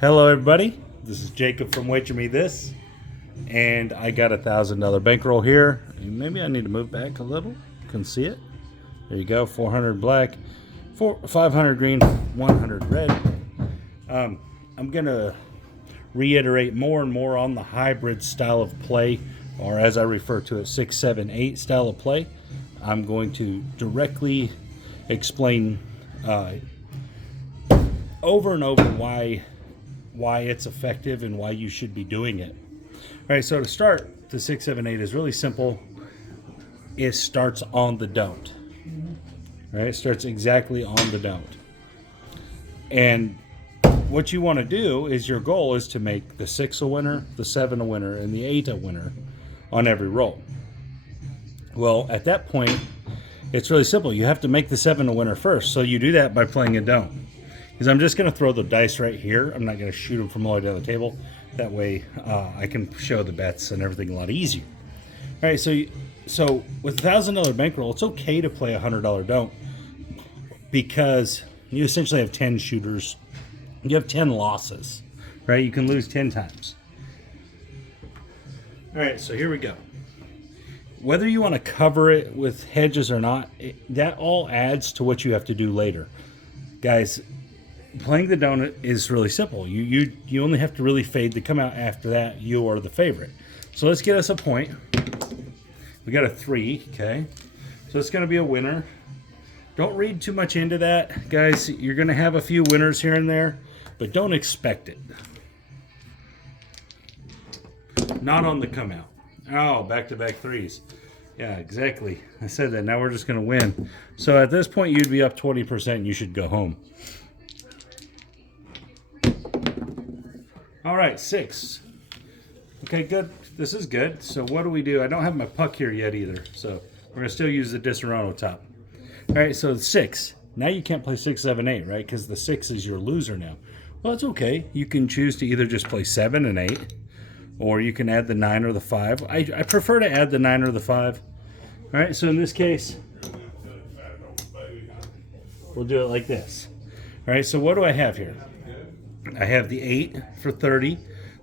Hello, everybody. This is Jacob from Wager Me This, and I got a $1,000 bankroll here. Maybe I need to move back a little. You can see it. There you go. 400 black, 500 green, 100 red. I'm gonna reiterate more and more on the hybrid style of play, or as I refer to it, 6, 7, 8 style of play. I'm going to directly explain over and over why it's effective and why you should be doing it. All right, so to start, the 6, 7, 8 is really simple. It starts on the don't. All right, it starts exactly on the don't. And what you want to do is your goal is to make the 6 a winner, the 7 a winner, and the 8 a winner on every roll. Well, at that point, it's really simple. You have to make the 7 a winner first. So you do that by playing a don't. Because I'm just going to throw the dice right here. I'm not going to shoot them from all the way down the table. That way I can show the bets and everything a lot easier. All right, so with a $1,000 bankroll, it's okay to play a $100 don't, because you essentially have 10 shooters. You have 10 losses, right? You can lose 10 times. All right, so here we go. Whether you want to cover it with hedges or not, that all adds to what you have to do later. Guys, playing the donut is really simple. You only have to really fade to come out. After that, you are the favorite. So let's get us a point. We got a 3, okay? So it's going to be a winner. Don't read too much into that, guys. You're going to have a few winners here and there, but don't expect it. Not on the come out. Oh, back-to-back 3s. Yeah, exactly. I said that. Now we're just going to win. So at this point, you'd be up 20% and you should go home. All right, 6. Okay, good. This is good. So what do we do? I don't have my puck here yet either. So we're going to still use the Disaronno top. All right, so 6. Now you can't play 6, 7, 8, right? Because the 6 is your loser now. Well, it's okay. You can choose to either just play 7 and 8, or you can add the 9 or the 5. I prefer to add the 9 or the 5. All right, so in this case, we'll do it like this. All right, so what do I have here? I have the 8 for 30,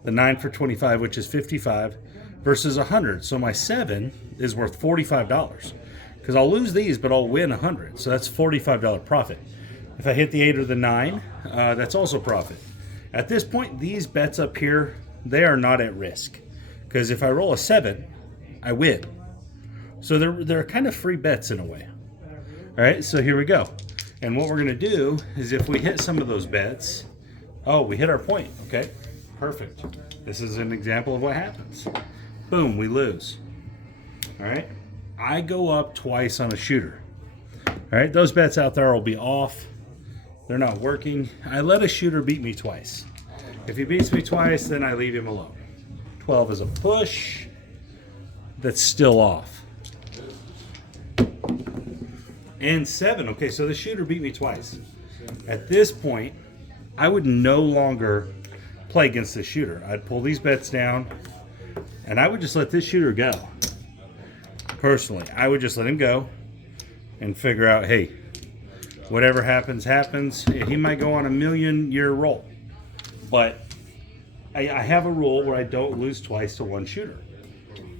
the 9 for 25, which is 55, versus 100. So my 7 is worth $45, because I'll lose these, but I'll win 100. So that's $45 profit. If I hit the 8 or the 9, that's also profit. At this point, these bets up here, they are not at risk, because if I roll a 7, I win. So they're kind of free bets in a way. All right, so here we go. And what we're going to do is, if we hit some of those bets, oh, we hit our point. Okay, perfect. This is an example of what happens. Boom, we lose. All right, I go up twice on a shooter. All right, those bets out there will be off. They're not working. I let a shooter beat me twice. If he beats me twice, then I leave him alone. 12 is a push. That's still off. And 7. Okay, so the shooter beat me twice. At this point, I would no longer play against the shooter. I'd pull these bets down, and I would just let this shooter go. Personally, I would just let him go and figure out, hey, whatever happens, happens. He might go on a million-year roll. But I have a rule where I don't lose twice to one shooter.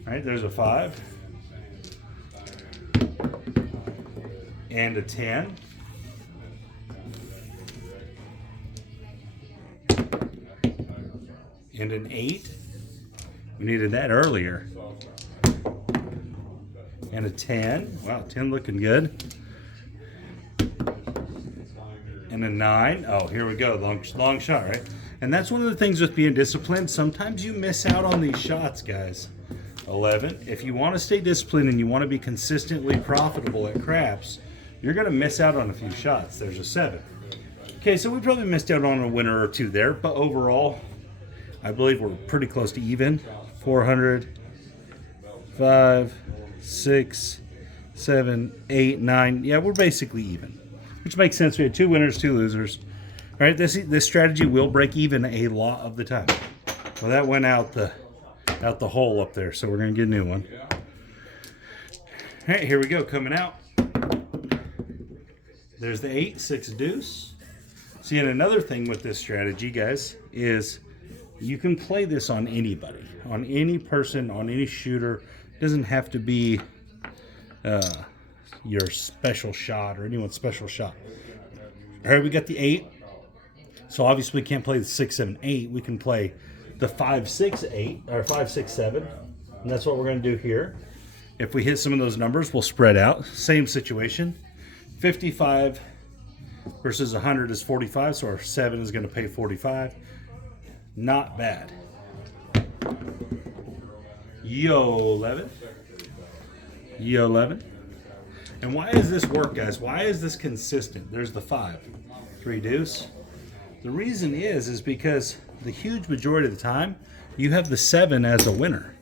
All right, there's a 5. And a 10. And an 8. We needed that earlier. And a 10. Wow, 10 looking good. And a 9. Oh, here we go. Long shot, right? And that's one of the things with being disciplined. Sometimes you miss out on these shots, guys. 11. If you want to stay disciplined and you want to be consistently profitable at craps, you're going to miss out on a few shots. There's a 7. Okay, so we probably missed out on a winner or two there, but overall, I believe we're pretty close to even. 400, 5, 6, 7, 8, 9. Yeah, we're basically even, which makes sense. We had 2 winners, 2 losers. All right, this strategy will break even a lot of the time. Well, that went out the hole up there, so we're going to get a new one. All right, here we go, coming out. There's the 8, 6 deuce. See, and another thing with this strategy, guys, is you can play this on anybody, on any person, on any shooter. It doesn't have to be your special shot or anyone's special shot. All right, we got the 8. So obviously we can't play the 6, 7, 8. We can play the 5, 6, 8 or 5, 6, 7. And that's what we're going to do here. If we hit some of those numbers, we'll spread out. Same situation. 55 versus 100 is 45, so our 7 is going to pay 45. Not bad. Yo 11. Yo 11. And why does this work, guys? Why is this consistent? There's the 5. 3 deuce. The reason is because the huge majority of the time, you have the 7 as a winner.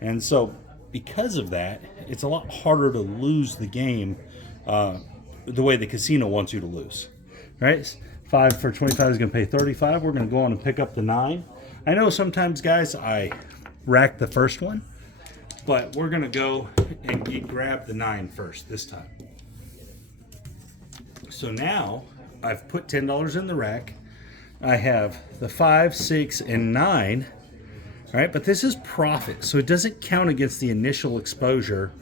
And so because of that, it's a lot harder to lose the game the way the casino wants you to lose. Right? 5 for 25 is going to pay 35. We're going to go on and pick up the 9. I know sometimes, guys, I rack the first one, but we're going to go and grab the 9 first this time. So now I've put $10 in the rack. I have the 5, 6, and 9. All right, but this is profit, so it doesn't count against the initial exposure.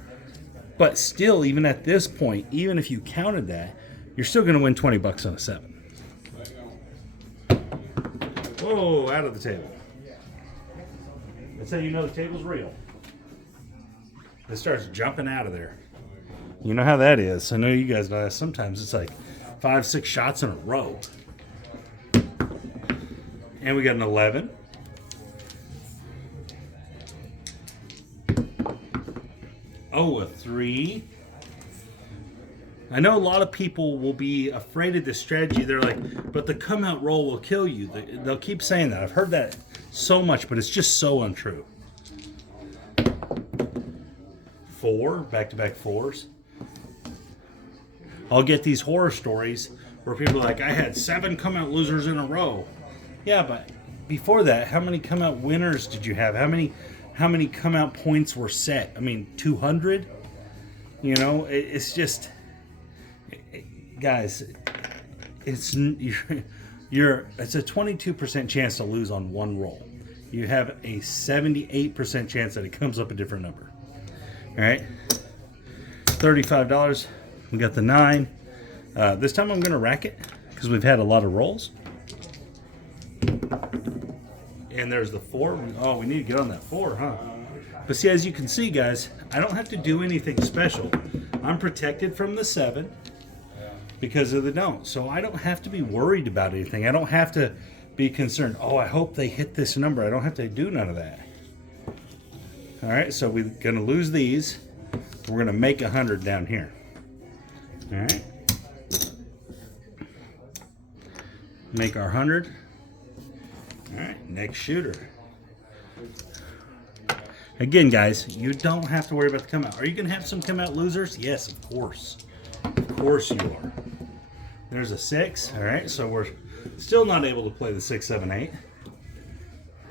But still, even at this point, even if you counted that, you're still going to win 20 bucks on a 7. Whoa, out of the table. That's how you know the table's real. It starts jumping out of there. You know how that is. I know you guys know that. Sometimes it's like 5, 6 shots in a row. And we got an 11. Oh, a 3. I know a lot of people will be afraid of this strategy. They're like, but the come out roll will kill you. They'll keep saying that. I've heard that so much, but it's just so untrue. 4, back-to-back 4s. I'll get these horror stories where people are like, I had 7 come out losers in a row. Yeah, but before that, how many come out winners did you have? How many come out points were set? I mean, 200? You know, it's just, guys, it's a 22% chance to lose on one roll. You have a 78% chance that it comes up a different number. All right, $35. We got the 9. This time I'm going to rack it because we've had a lot of rolls. And there's the 4. Oh, we need to get on that 4, huh? But see, as you can see, guys, I don't have to do anything special. I'm protected from the 7 because of the don't. So I don't have to be worried about anything. I don't have to be concerned, oh, I hope they hit this number. I don't have to do none of that. All right, so we're going to lose these. We're going to make 100 down here. All right. Make our 100. All right, next shooter. Again, guys, you don't have to worry about the come out. Are you going to have some come out losers? Yes, of course. Of course you are. There's a 6. All right, so we're still not able to play the 6, 7, 8.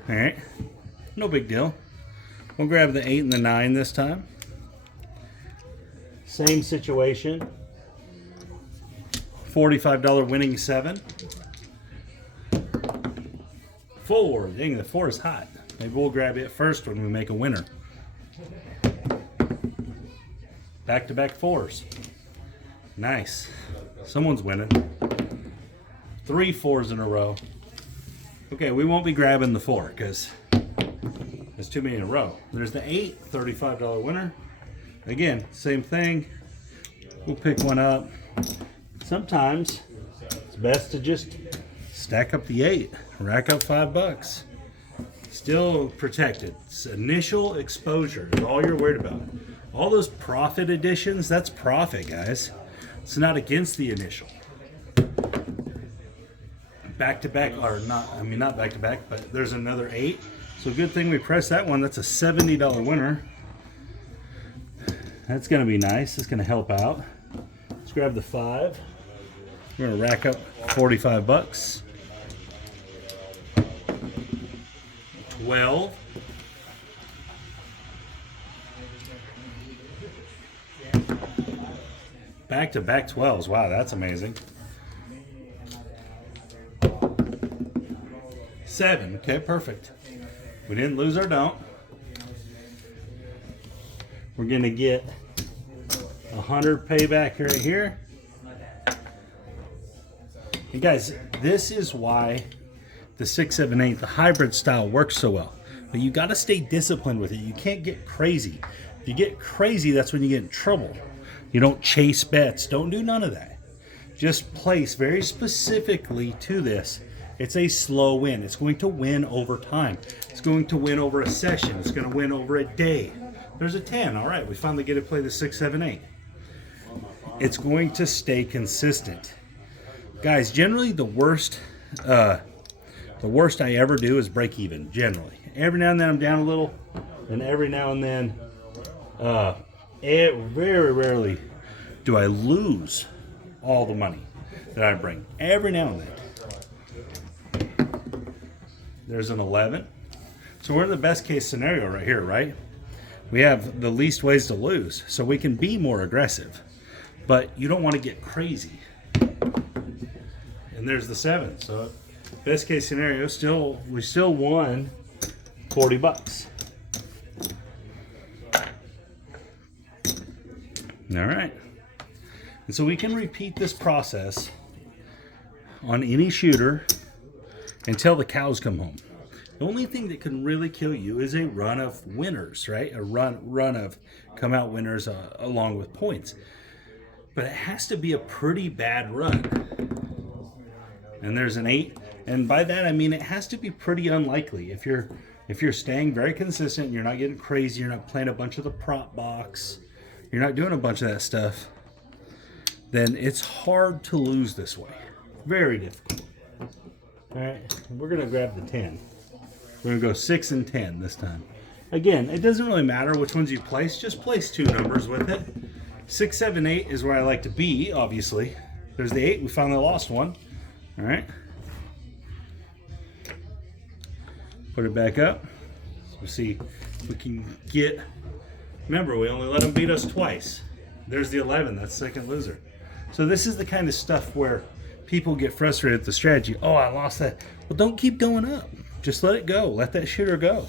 All right, no big deal. We'll grab the 8 and the 9 this time. Same situation. $45 winning 7. 4. Dang, the 4 is hot. Maybe we'll grab it first when we make a winner. Back-to-back 4s. Nice. Someone's winning. 3 4s in a row. Okay, we won't be grabbing the 4 because there's too many in a row. There's the 8, $35 winner. Again, same thing. We'll pick one up. Sometimes it's best to just stack up the 8, rack up $5. Still protected. It's initial exposure is all you're worried about. All those profit additions, that's profit, guys. It's not against the initial. Back-to-back, or not, I mean, not back-to-back, but there's another 8. So good thing we pressed that one. That's a $70 winner. That's going to be nice. It's going to help out. Let's grab the 5. We're going to rack up $45. 12. Back-to-back 12s. Wow, that's amazing. 7. Okay, perfect. We didn't lose our don't. We're going to get 100 payback right here. And guys, this is why the 6, 7, 8, the hybrid style works so well. But you got to stay disciplined with it. You can't get crazy. If you get crazy, that's when you get in trouble. You don't chase bets. Don't do none of that. Just place very specifically to this. It's a slow win. It's going to win over time. It's going to win over a session. It's going to win over a day. There's a 10. All right, we finally get to play the 6, 7, 8. It's going to stay consistent. Guys, generally the worst I ever do is break even, generally. Every now and then I'm down a little, and every now and then, very rarely do I lose all the money that I bring. Every now and then. There's an 11. So we're in the best case scenario right here, right? We have the least ways to lose, so we can be more aggressive. But you don't want to get crazy. And there's the 7. So best case scenario, we still won 40 bucks. All right. And so we can repeat this process on any shooter until the cows come home. The only thing that can really kill you is a run of winners, right? A run of come out winners along with points. But it has to be a pretty bad run. And there's an 8. And by that I mean it has to be pretty unlikely. If you're staying very consistent, you're not getting crazy, you're not playing a bunch of the prop box, you're not doing a bunch of that stuff, then it's hard to lose this way. Very difficult. All right, we're going to grab the 10. We're going to go 6 and 10 this time. Again, it doesn't really matter which ones you place. Just place 2 numbers with it. 6, 7, 8 is where I like to be, obviously. There's the 8. We finally lost one. All right. Put it back up. So we'll see if we can get... Remember, we only let them beat us twice. There's the 11. That's second loser. So this is the kind of stuff where people get frustrated with the strategy. Oh, I lost that. Well, don't keep going up. Just let it go. Let that shooter go.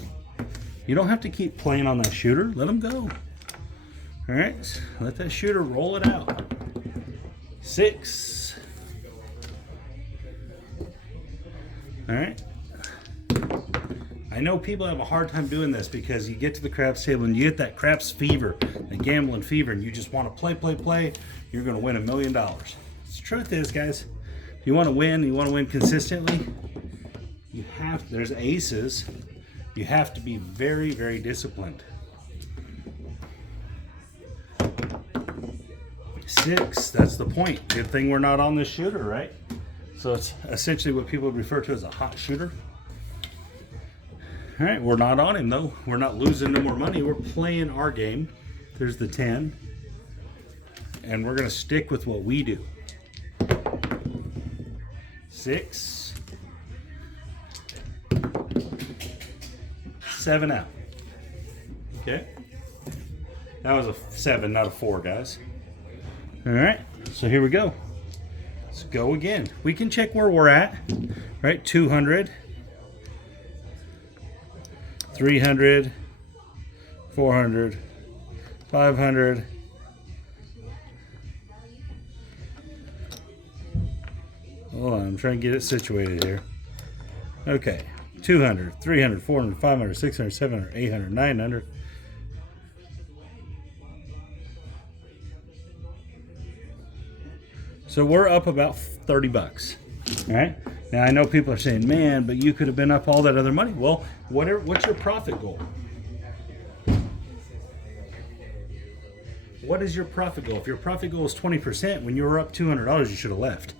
You don't have to keep playing on that shooter. Let him go. All right. Let that shooter roll it out. 6. All right. I know people have a hard time doing this because you get to the craps table and you get that craps fever, the gambling fever, and you just want to play. You're going to win $1 million. The truth is, guys, if you want to win consistently, you have, there's aces, you have to be very, very disciplined. 6, that's the point. Good thing we're not on this shooter, right? So it's essentially what people refer to as a hot shooter. All right, we're not on him though. We're not losing no more money. We're playing our game. There's the 10. And we're gonna stick with what we do. 6. 7 out. Okay. That was a 7, not a 4, guys. All right, so here we go. Let's go again. We can check where we're at, right? 200, 300, 400, 500. Hold on, I'm trying to get it situated here. Okay, 200, 300, 400, 500, 600, 700, 800, 900. So we're up about 30 bucks. All right. Now I know people are saying, man, but you could have been up all that other money. Well, what's your profit goal? What is your profit goal? If your profit goal is 20%, when you were up $200, you should have left.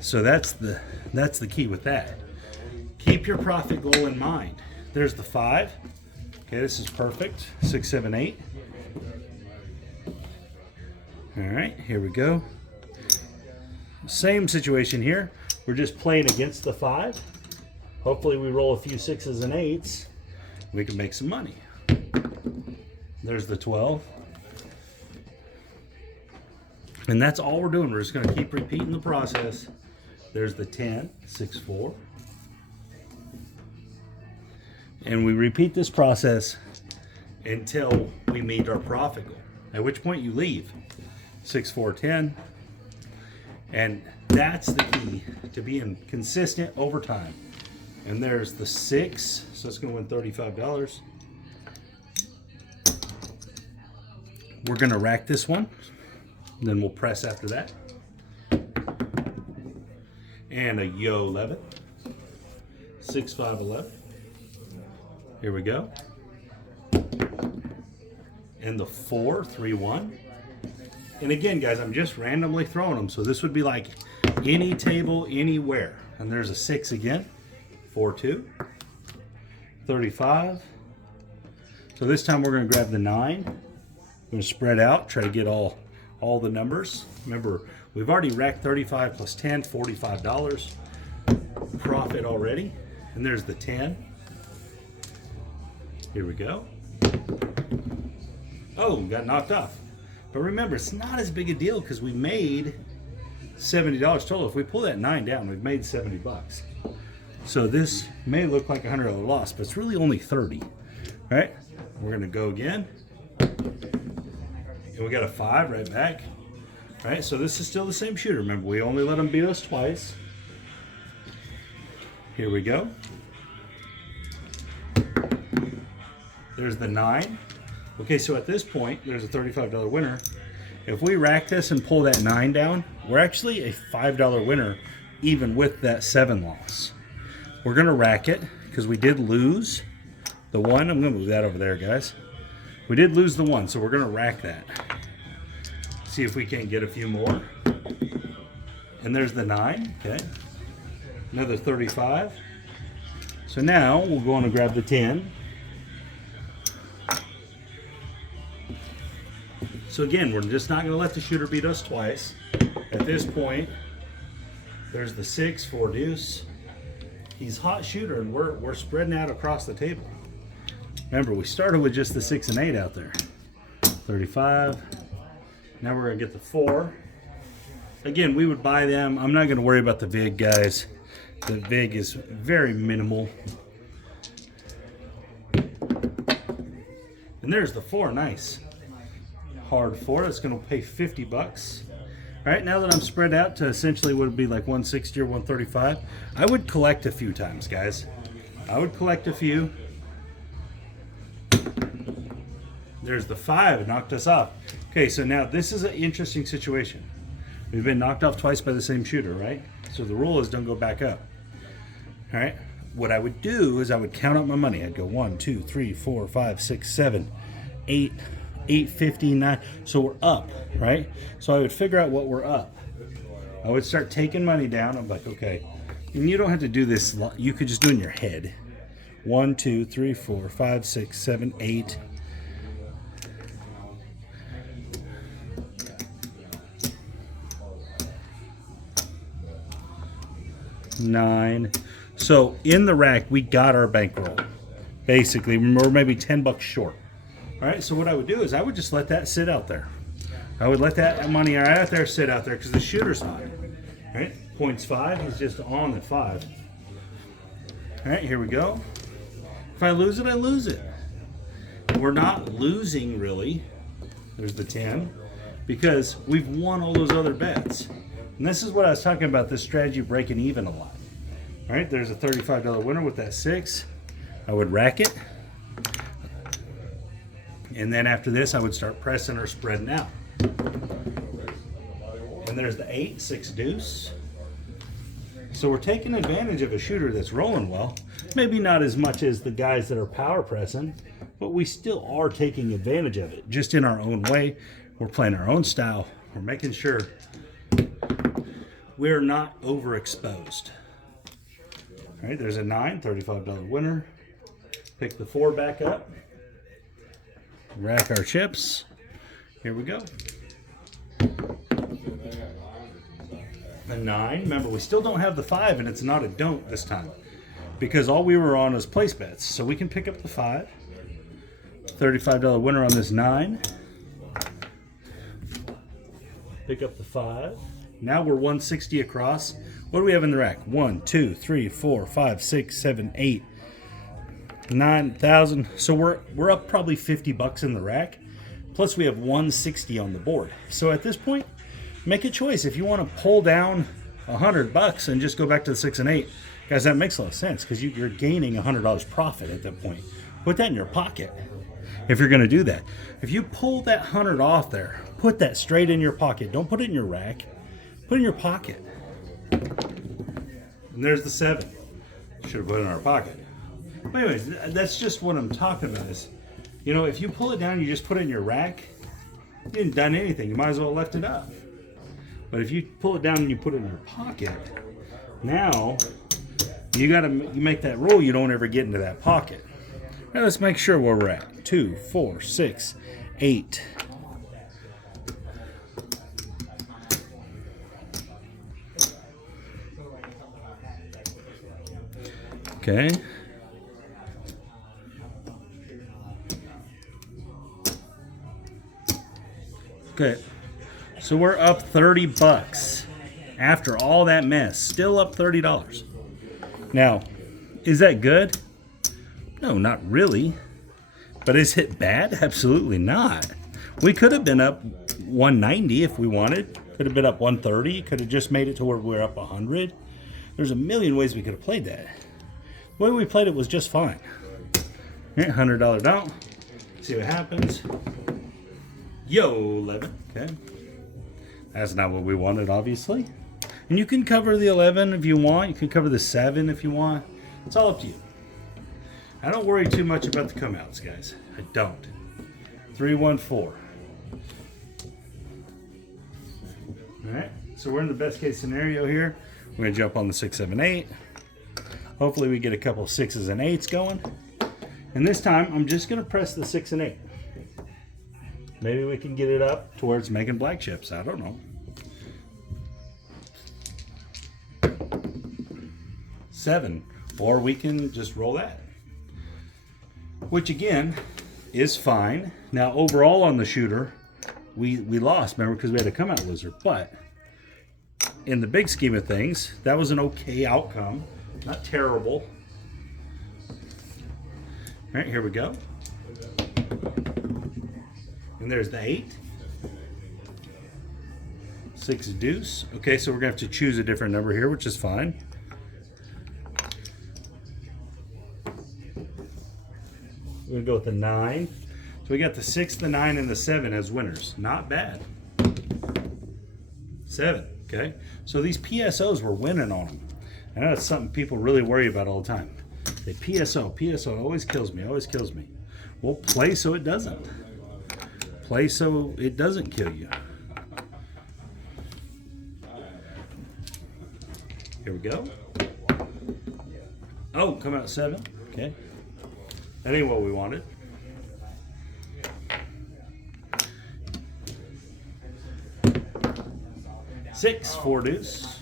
So that's the key with that. Keep your profit goal in mind. There's the 5. Okay, this is perfect. 6, 7, 8. All right, here we go. Same situation here. We're just playing against the 5. Hopefully we roll a few 6s and 8s. We can make some money. There's the 12. And that's all we're doing. We're just going to keep repeating the process. There's the 10, 6, 4. And we repeat this process until we meet our profit goal, at which point you leave. 6, 4, 10. And that's the key to being consistent over time. And there's the 6, so it's going to win $35. We're going to rack this one, then we'll press after that. And a yo 11, 6, 5, 11. Here we go. And the 4, 3, 1. And again, guys, I'm just randomly throwing them. So this would be like any table, anywhere. And there's a 6 again. 4, 2. 35. So this time we're going to grab the 9. I'm going to spread out, try to get all the numbers. Remember, we've already racked 35 plus 10, $45 profit already. And there's the 10. Here we go. Oh, got knocked off. But remember, it's not as big a deal because we made $70 total. If we pull that 9 down, we've made 70 bucks. So this may look like a $100 loss, but it's really only 30. All right, we're gonna go again. And we got a 5 right back. All right, so this is still the same shooter. Remember, we only let them beat us twice. Here we go. There's the 9. Okay, so at this point, there's a $35 winner. If we rack this and pull that 9 down, we're actually a $5 winner, even with that 7 loss. We're gonna rack it, because we did lose the 1. I'm gonna move that over there, guys. We did lose the 1, so we're gonna rack that. See if we can't get a few more. And there's the 9, okay. Another 35. So now, we'll go on and grab the 10. So again, we're just not going to let the shooter beat us twice. At this point, there's the 6, 4 deuce. He's hot shooter, and we're spreading out across the table. Remember, we started with just the 6 and 8 out there. 35. Now we're going to get the 4. Again, we would buy them. I'm not going to worry about the VIG, guys. The VIG is very minimal. And there's the 4. Nice. Hard 4. It's going to pay 50 bucks. All right, now that I'm spread out to essentially what would be like 160 or 135, I would collect a few times, guys. I would collect a few. There's the 5. It knocked us off. Okay, so now this is an interesting situation. We've been knocked off twice by the same shooter, right? So the rule is don't go back up. All right, what I would do is I would count up my money. I'd go 1, 2, 3, 4, 5, 6, 7, 8, 859. So we're up, right? So I would figure out what we're up. I would start taking money down. I'm like, okay, and you don't have to do this. You could just do it in your head. 1, 2, 3, 4, 5, 6, 7, 8. $9. So in the rack, we got our bankroll. Basically, we're maybe 10 bucks short. All right, so what I would do is I would just let that sit out there. I would let that money right out there sit out there because the shooter's hot. All right, points 5. He's just on at 5. All right, here we go. If I lose it, I lose it. We're not losing really. There's the 10 because we've won all those other bets. And this is what I was talking about, this strategy breaking even a lot. All right, there's a $35 winner with that 6. I would rack it. And then after this, I would start pressing or spreading out. And there's the 8, 6 deuce. So we're taking advantage of a shooter that's rolling well. Maybe not as much as the guys that are power pressing, but we still are taking advantage of it. Just in our own way. We're playing our own style. We're making sure we're not overexposed. All right, there's a 9, $35 winner. Pick the 4 back up. Rack our chips. Here we go. A 9. Remember, we still don't have the 5, and it's not a don't this time because all we were on was place bets. So we can pick up the 5. $35 winner on this 9. Pick up the 5. Now we're 160 across. What do we have in the rack? 1, 2, 3, 4, 5, 6, 7, 8. 9,000. So we're up probably 50 bucks in the rack. Plus we have 160 on the board. So at this point, make a choice. If you want to pull down $100 and just go back to the 6 and 8, guys, that makes a lot of sense because you're gaining $100 profit at that point. Put that in your pocket if you're going to do that. If you pull that 100 off there, put that straight in your pocket. Don't put it in your rack. Put it in your pocket. And there's the 7. Should have put it in our pocket. But anyways, that's just what I'm talking about is, you know, if you pull it down, you just put it in your rack, you didn't done anything. You might as well have left it up. But if you pull it down and you put it in your pocket, now you make that rule you don't ever get into that pocket. Now let's make sure where we're at. 2, 4, 6, 8. Okay. Okay. So we're up 30 bucks after all that mess. Still up $30. Now, is that good? No, not really. But is it bad? Absolutely not. We could have been up 190 if we wanted. Could have been up 130. Could have just made it to where we're up 100. There's a million ways we could have played that. The way we played it was just fine. Okay, $100 down. See what happens. Yo, 11. Okay. That's not what we wanted, obviously. And you can cover the 11 if you want. You can cover the 7 if you want. It's all up to you. I don't worry too much about the come outs, guys. I don't. 314. All right. So we're in the best case scenario here. We're going to jump on the 6, 7, 8. Hopefully we get a couple 6s and 8s going. And this time I'm just going to press the 6 and 8. Maybe we can get it up towards making black chips. I don't know. 7. Or we can just roll that. Which again is fine. Now overall on the shooter, we lost, remember, because we had a come out loser. But in the big scheme of things, that was an okay outcome. Not terrible. All right, here we go. And there's the 8. 6 deuce. Okay, so we're going to have to choose a different number here, which is fine. We're going to go with the 9. So we got the 6, the 9, and the 7 as winners. Not bad. 7, okay? So these PSOs were winning on them. I know that's something people really worry about all the time. They PSO always kills me, always kills me. Well, play so it doesn't. Play so it doesn't kill you. Here we go. Oh, come out 7. Okay. That ain't what we wanted. Six, 4 deuce.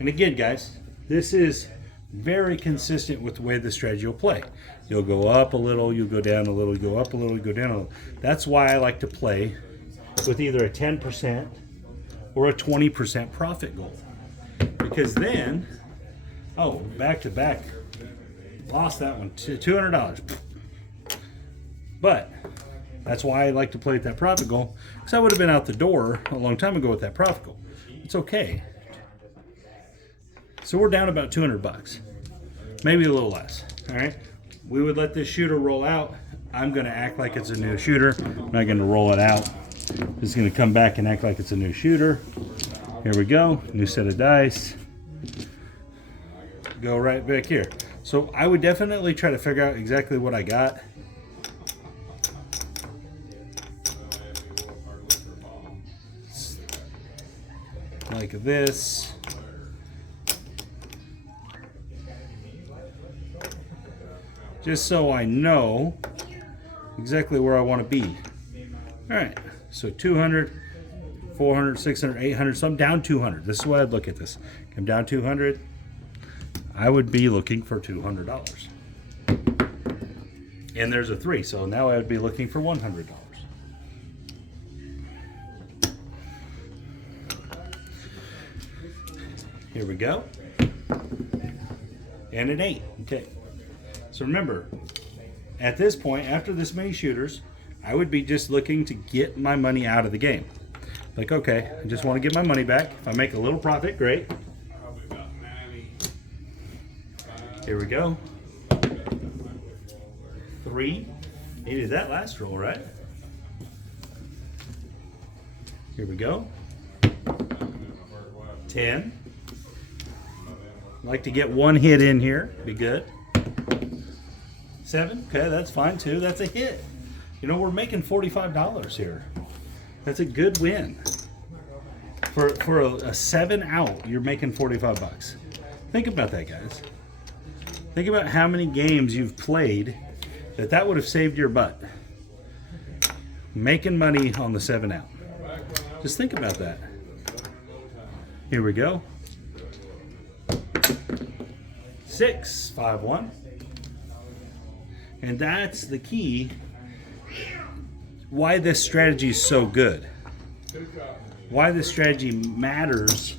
And again, guys, this is very consistent with the way the strategy will play. You'll go up a little, you'll go down a little, you go up a little, you go down a little. That's why I like to play with either a 10% or a 20% profit goal. Because then, oh, back to back, lost that one, $200. But that's why I like to play at that profit goal, because I would have been out the door a long time ago with that profit goal. It's okay. So we're down about 200 bucks, maybe a little less. All right, we would let this shooter roll out. I'm going to act like it's a new shooter. I'm not going to roll it out. It's going to come back and act like it's a new shooter. Here we go, new set of dice. Go right back here. So I would definitely try to figure out exactly what I got. Like this. Just so I know exactly where I want to be. All right, so 200, 400, 600, 800, so I'm down 200. This is what I'd look at this. I'm down 200. I would be looking for $200. And there's a 3, so now I would be looking for $100. Here we go. And an 8. Okay. So remember, at this point, after this many shooters, I would be just looking to get my money out of the game. Like, okay, I just want to get my money back. If I make a little profit, great. Here we go. 3. Needed that last roll, right? Here we go. 10. Like to get one hit in here. Be good. 7. Okay, that's fine too. That's a hit. You know, we're making $45 here. That's a good win. For a 7 out, you're making 45 bucks. Think about that, guys. Think about how many games you've played that would have saved your butt. Making money on the 7 out. Just think about that. Here we go. 6, 5, 1. And that's the key why this strategy is so good. Why this strategy matters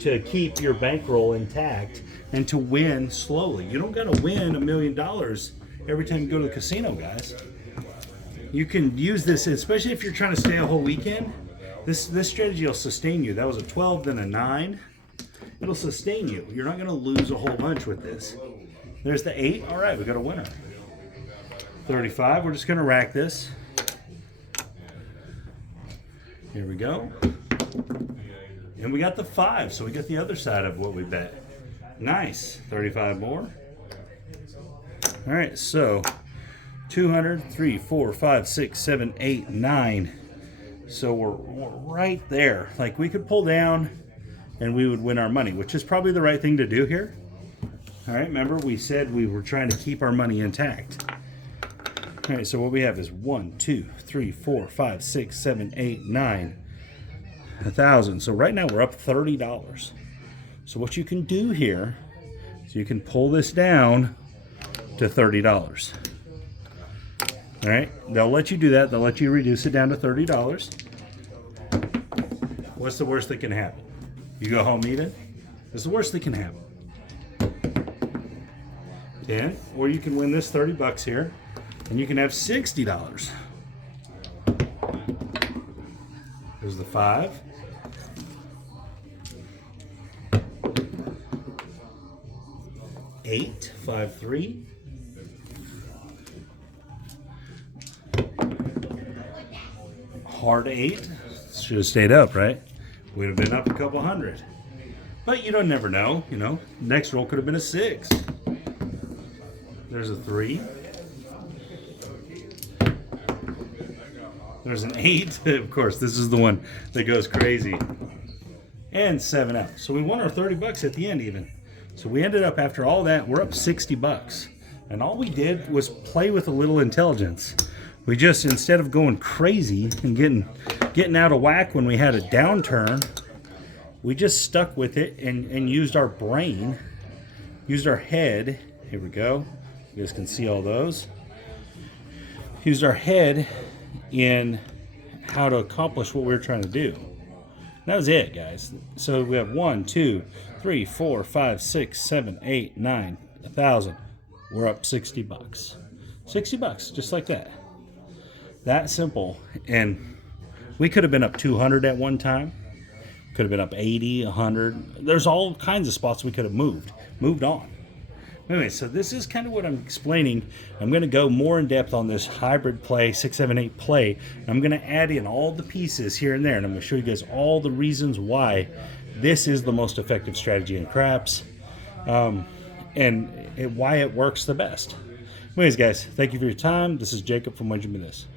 to keep your bankroll intact and to win slowly. You don't got to win $1 million every time you go to the casino, guys. You can use this, especially if you're trying to stay a whole weekend. This strategy will sustain you. That was a 12, then a 9. It'll sustain you. You're not going to lose a whole bunch with this. There's the 8. All right, we got a winner. 35. We're just going to rack this. Here we go. And we got the 5, so we got the other side of what we bet. Nice. 35 more. All right, so 200, 3, 4, 5, 6, 7, 8, 9. So we're right there. Like, we could pull down and we would win our money, which is probably the right thing to do here. All right, remember we said we were trying to keep our money intact. All right, so what we have is 1, 2, 3, 4, 5, 6, 7, 8, 9. 1,000. So right now we're up $30. So what you can do here is you can pull this down to $30. All right, they'll let you do that. They'll let you reduce it down to $30. What's the worst that can happen? You go home even? That's the worst that can happen. 10, or you can win this 30 bucks here, and you can have $60. There's the 5. 8, 5, 3. Hard 8. Should have stayed up, right? Would have been up a couple hundred. But you don't never know, you know. Next roll could have been a 6. There's a 3. There's an 8. Of course, this is the one that goes crazy. And 7 out. So we won our 30 bucks at the end even. So we ended up, after all that, we're up 60 bucks. And all we did was play with a little intelligence. We just, instead of going crazy and getting out of whack when we had a downturn, we just stuck with it and used our brain, used our head. Here we go. You guys can see all those. Used our head in how to accomplish what we were trying to do. That was it, guys. So we have 1, 2, 3, 4, 5, 6, 7, 8, 9, 1,000. We're up 60 bucks. 60 bucks, just like that. That simple. And we could have been up 200 at one time. Could have been up 80, 100. There's all kinds of spots we could have moved on. Anyway, so this is kind of what I'm explaining. I'm going to go more in depth on this hybrid play, 6, 7, 8 play. I'm going to add in all the pieces here and there, and I'm going to show you guys all the reasons why this is the most effective strategy in craps, and why it works the best. Anyways, guys, thank you for your time. This is Jacob from When'd You Be This.